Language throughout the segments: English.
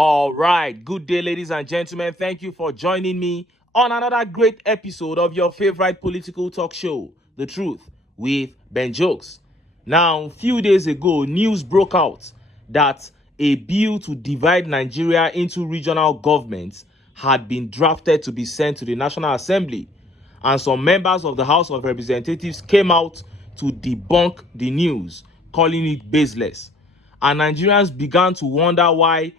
All right, good day, ladies and gentlemen. Thank you for joining me on another great episode of your favorite political talk show, The Truth with Ben Jokes. Now, a few days ago, news broke out that a bill to divide Nigeria into regional governments had been drafted to be sent to the National Assembly, and some members of the House of Representatives came out to debunk the news, calling it baseless. And Nigerians began to wonder why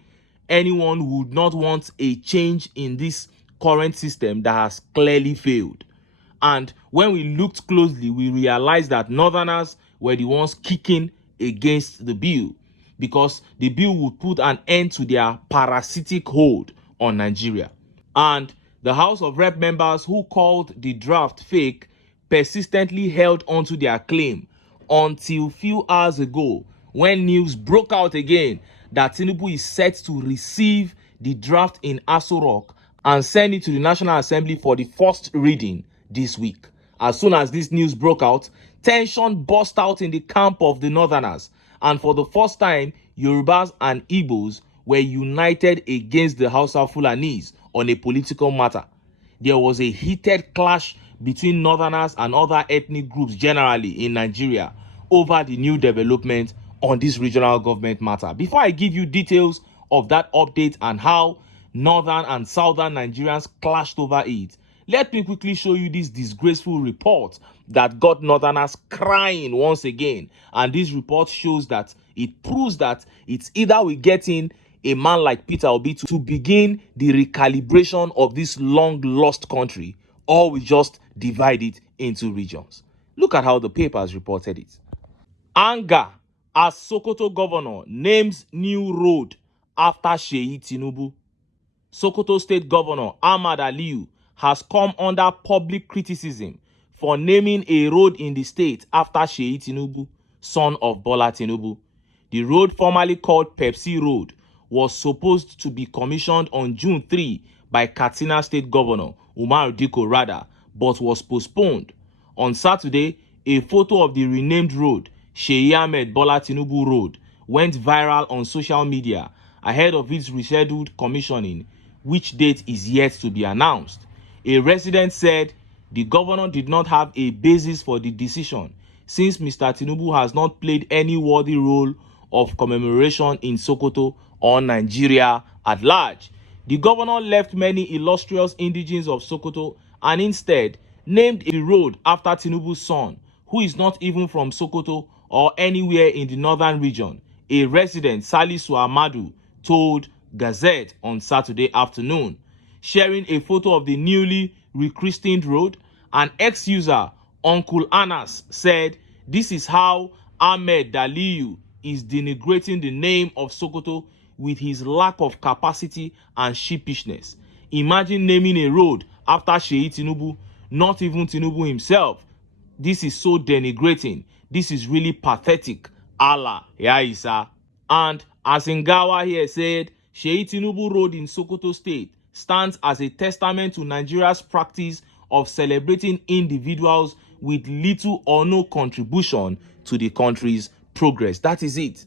anyone would not want a change in this current system that has clearly failed. And when we looked closely, we realized that Northerners were the ones kicking against the bill, because the bill would put an end to their parasitic hold on Nigeria. And the House of Rep members who called the draft fake persistently held onto their claim until few hours ago, when news broke out again that Tinubu is set to receive the draft in Aso Rock and send it to the National Assembly for the first reading this week. As soon as this news broke out, tension burst out in the camp of the Northerners, and for the first time, Yorubas and Igbos were united against the Hausa Fulanis on a political matter. There was a heated clash between Northerners and other ethnic groups generally in Nigeria over the new development on this regional government matter. Before I give you details of that update and how northern and southern Nigerians clashed over it, let me quickly show you this disgraceful report that got Northerners crying once again. And this report shows that it proves that it's either we get in a man like Peter Obi to begin the recalibration of this long lost country, or we just divide it into regions. Look at how the papers reported it. Anger as Sokoto governor names new road after Sheyi Tinubu. Sokoto State Governor Ahmad Aliyu has come under public criticism for naming a road in the state after Sheyi Tinubu, son of Bola Tinubu. The road, formerly called Pepsi Road, was supposed to be commissioned on June 3 by Katsina State Governor Umar Diko Rada, but was postponed. On Saturday, a photo of the renamed road, Sheyi Ahmed Bola Tinubu Road, went viral on social media ahead of its rescheduled commissioning, which date is yet to be announced. A resident said the governor did not have a basis for the decision, since Mr. Tinubu has not played any worthy role of commemoration in Sokoto or Nigeria at large. The governor left many illustrious indigenes of Sokoto and instead named a road after Tinubu's son, who is not even from Sokoto or anywhere in the northern region, a resident, Salisu Amadu, told Gazette on Saturday afternoon. Sharing a photo of the newly rechristened road, an ex-user, Uncle Anas, said, "This is how Ahmed Aliyu is denigrating the name of Sokoto with his lack of capacity and sheepishness. Imagine naming a road after Sheyi Tinubu, not even Tinubu himself. This is so denigrating. This is really pathetic. Allah, Yaisa." And Asingawa here said, Sheyi Tinubu Road in Sokoto State stands as a testament to Nigeria's practice of celebrating individuals with little or no contribution to the country's progress. That is it.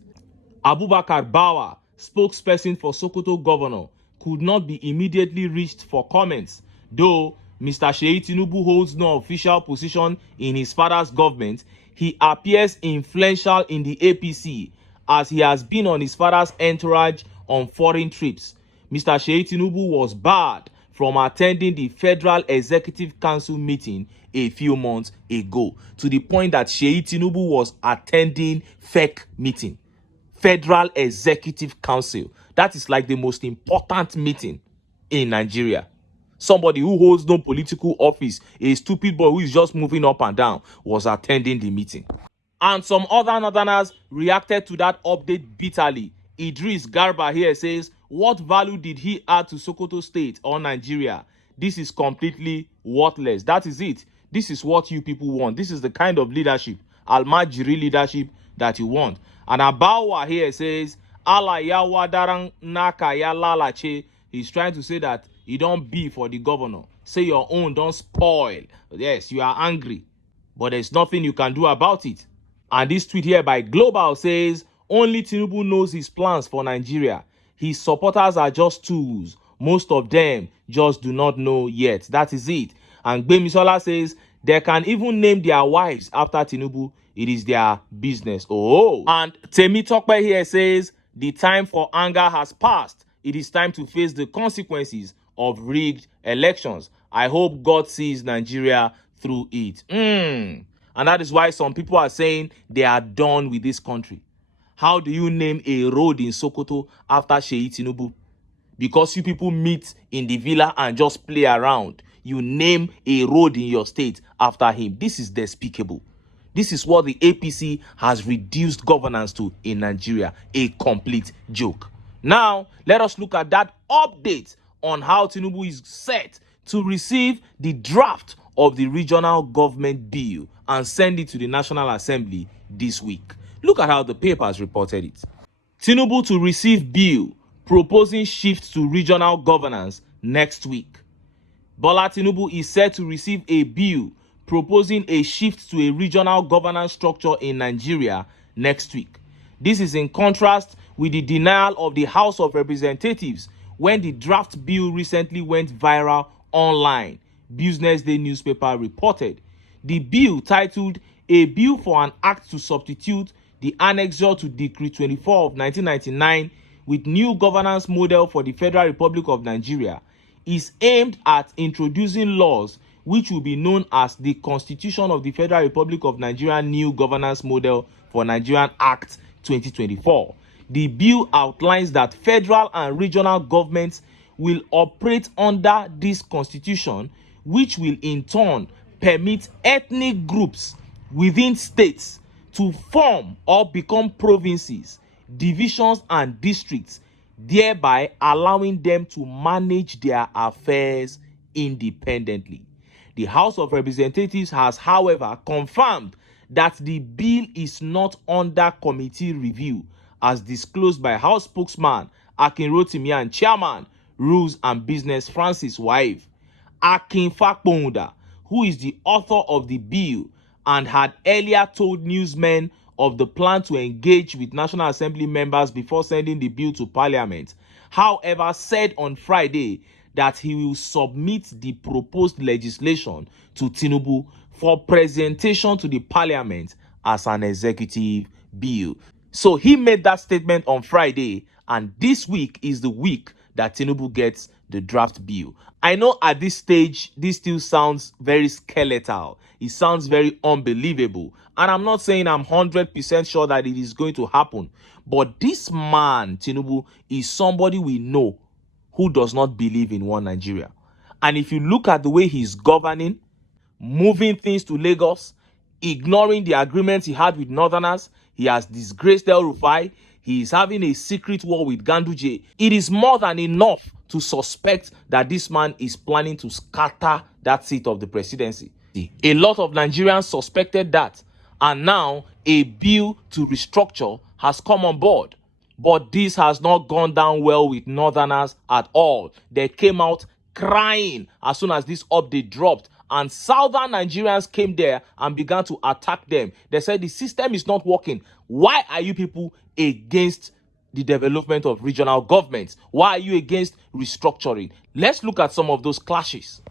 Abubakar Bawa, spokesperson for Sokoto governor, could not be immediately reached for comments, though Mr. Sheyi Tinubu holds no official position in his father's government. He appears influential in the APC as he has been on his father's entourage on foreign trips. Mr. Sheyi Tinubu was barred from attending the Federal Executive Council meeting a few months ago, to the point that Sheyi Tinubu was attending fake meeting. Federal Executive Council. That is like the most important meeting in Nigeria. Somebody who holds no political office, a stupid boy who is just moving up and down, was attending the meeting. And some other Northerners reacted to that update bitterly. Idris Garba here says, what value did he add to Sokoto State or Nigeria? This is completely worthless. That is it. This is what you people want. This is the kind of leadership, Almajiri leadership, that you want. And Abawa here says, Ala ya wadarang naka ya lalache. He's trying to say that you don't be for the governor. Say your own don't spoil. Yes, you are angry, but there's nothing you can do about it. And this tweet here by Global says, only Tinubu knows his plans for Nigeria. His supporters are just tools. Most of them just do not know yet. That is it. And Gbemisola says they can even name their wives after Tinubu. It is their business. Oh. And Temitope here says the time for anger has passed. It is time to face the consequences of rigged elections. I hope God sees Nigeria through it. And that is why some people are saying they are done with this country. How do you name a road in Sokoto after Sheyi Tinubu? Because you people meet in the villa and just play around. You name a road in your state after him. This is despicable. This is what the APC has reduced governance to in Nigeria. A complete joke. Now, let us look at that update on how Tinubu is set to receive the draft of the regional government bill and send it to the National Assembly this week. Look at how the papers reported it. Tinubu to receive bill proposing shift to regional governance next week. Bola Tinubu is set to receive a bill proposing a shift to a regional governance structure in Nigeria next week. This is in contrast with the denial of the House of Representatives when the draft bill recently went viral online, Business Day newspaper reported. The bill, titled A Bill for an Act to Substitute the Annexure to Decree 24 of 1999 with New Governance Model for the Federal Republic of Nigeria, is aimed at introducing laws which will be known as the Constitution of the Federal Republic of Nigeria New Governance Model for Nigerian Act 2024. The bill outlines that federal and regional governments will operate under this constitution, which will in turn permit ethnic groups within states to form or become provinces, divisions, and districts, thereby allowing them to manage their affairs independently. The House of Representatives has, however, confirmed that the bill is not under committee review, as disclosed by House spokesman Akin Rotimi and Chairman Rules and Business Francis Waive. Akin Fakponda, who is the author of the bill and had earlier told newsmen of the plan to engage with National Assembly members before sending the bill to Parliament, however, said on Friday that he will submit the proposed legislation to Tinubu for presentation to the Parliament as an executive bill. So he made that statement on Friday, and this week is the week that Tinubu gets the draft bill. I know at this stage, this still sounds very skeletal. It sounds very unbelievable. And I'm not saying I'm 100% sure that it is going to happen. But this man, Tinubu, is somebody we know who does not believe in one Nigeria. And if you look at the way he's governing, moving things to Lagos, ignoring the agreements he had with Northerners, he has disgraced El Rufai, he is having a secret war with Ganduje. It is more than enough to suspect that this man is planning to scatter that seat of the presidency. A lot of Nigerians suspected that, and now a bill to restructure has come on board. But this has not gone down well with Northerners at all. They came out crying as soon as this update dropped, and Southern Nigerians came there and began to attack them. They said the system is not working. Why are you people against the development of regional governments? Why are you against restructuring? Let's look at some of those clashes.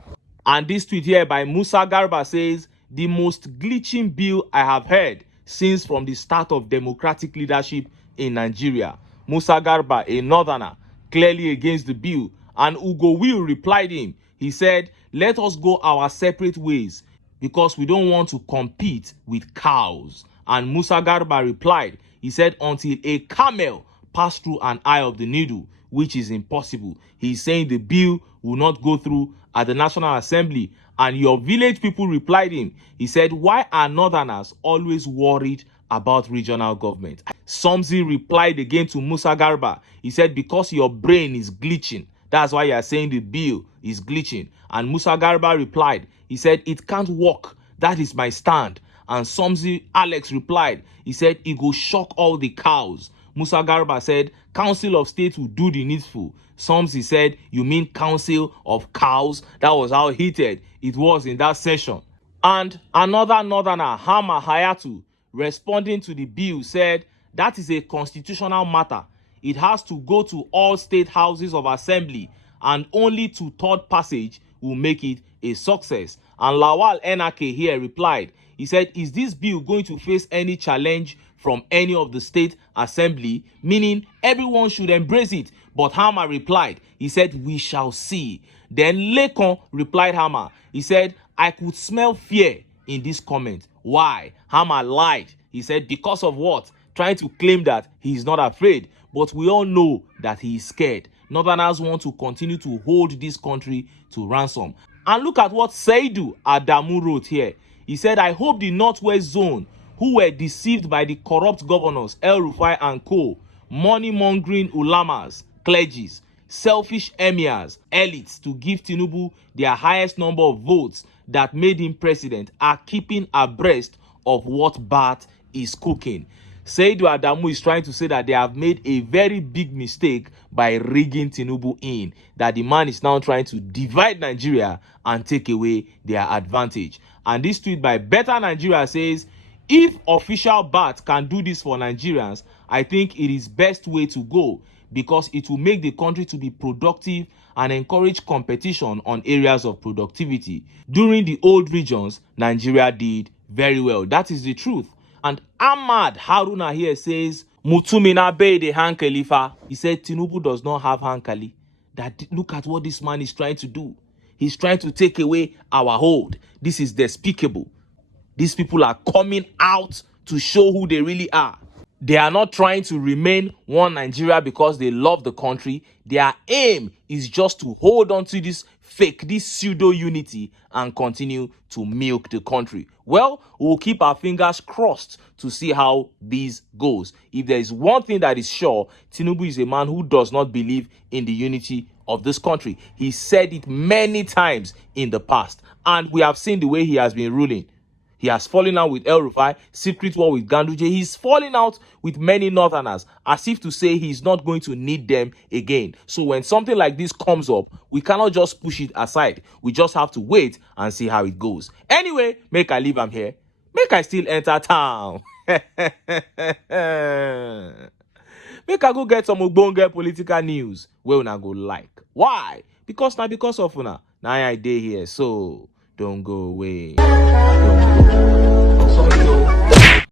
And this tweet here by Musa Garba says, the most glitching bill I have heard since from the start of democratic leadership in Nigeria. Musa Garba, a northerner, clearly against the bill. And Ugo Will replied him. He said, let us go our separate ways because we don't want to compete with cows. And Musa Garba replied, he said, until a camel pass through an eye of the needle, which is impossible. He's saying the bill will not go through at the National Assembly. And your village people replied him. He said, why are Northerners always worried about regional government? Somzi replied again to Musa Garba. He said, because your brain is glitching. That's why you are saying the bill is glitching. And Musa Garba replied. He said, it can't work. That is my stand. And Somzi Alex replied. He said, it will shock all the cows. Musa Garba said, Council of State will do the needful. Somzi said, you mean Council of Cows? That was how heated it was in that session. And another northerner, Hama Hayatu, responding to the bill, said, that is a constitutional matter. it has to go to all state houses of assembly, and only to third passage will make it a success. And Lawal Enake here replied. He said, is this bill going to face any challenge from any of the state assembly? Meaning everyone should embrace it. But Hammer replied. He said, we shall see. Then Lekon replied Hammer. He said, I could smell fear in this comment. Why? Hammer lied. He said, because of what? Trying to claim that he is not afraid. But we all know that he is scared. Northerners want to continue to hold this country to ransom. And look at what Seidu Adamu wrote here. He said, I hope the Northwest Zone, who were deceived by the corrupt governors, El Rufai and co., money-mongering ulamas, clergies, selfish emirs, elites to give Tinubu their highest number of votes that made him president, are keeping abreast of what Bat is cooking. Seidu Adamu is trying to say that they have made a very big mistake by rigging Tinubu in, that the man is now trying to divide Nigeria and take away their advantage. And this tweet by Better Nigeria says, if official BAT can do this for Nigerians, I think it is best way to go, because it will make the country to be productive and encourage competition on areas of productivity. During the old regions, Nigeria did very well. That is the truth. And Ahmad Haruna here says, Mutumina Bey de Hankalifa. He said Tinubu does not have Hankali. That look at what this man is trying to do. He's trying to take away our hold. This is despicable. These people are coming out to show who they really are. They are not trying to remain one Nigeria because they love the country. Their aim is just to hold on to this fake, this pseudo unity, and continue to milk the country. Well, we'll keep our fingers crossed to see how this goes. If there is one thing that is sure, Tinubu is a man who does not believe in the unity of this country. He said it many times in the past, and we have seen the way he has been ruling. He has fallen out with El Rufai, secret war with Ganduje. He's falling out with many Northerners, as if to say he's not going to need them again. So when something like this comes up, we cannot just push it aside. We just have to wait and see how it goes. Anyway, make I leave am here. Make I still enter town. Make I go get some ogbonge political news wey una go like. Why? Because of una. Now I dey here, so don't go away. Don't go. Sorry,